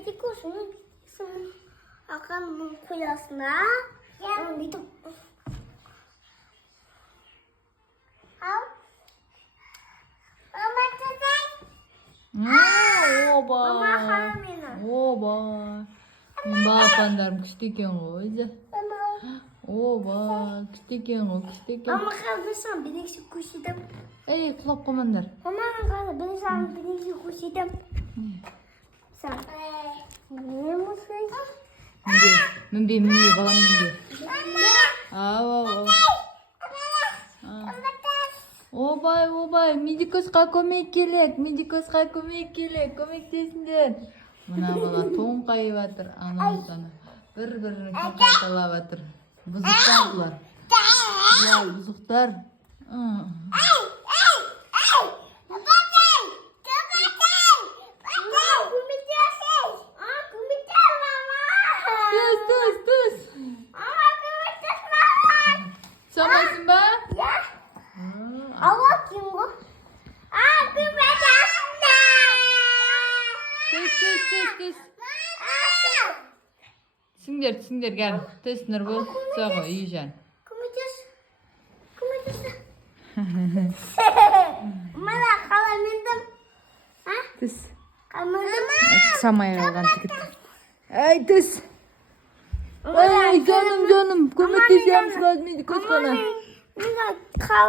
медикосunu akan kuyasına itu al mama tutai oba mama hamile oba bapanlarım küçük ekan ғой өзі oba küçük ekan ғой küçük ekan mama kalırsan bileksi kuşidem ey құлап қалмаңдар mama kalır bilirsen bileksi kuşidem sen ne musun мінбе балам мінбе Обай, медикосқа көмек керек, көмектесіңдер. Мына бала тоңқайып жатыр, анау-мынаны. Бір-біріне қайталап жатыр. Бұзықтар бұлар. Бұлар бұзықтар. Түс. Самайсың ба? Allah kim bu? Түс. Түсіңдер, кәл. Түс, Нұрбол. Соғы, үй жан. Көмектес. Мана қалай мендім? Түс. Қалмандым? Самай қалған тігіт. Әй, түс. Әй, жаным, көмектесеміз қазір медикосқана. Қалай?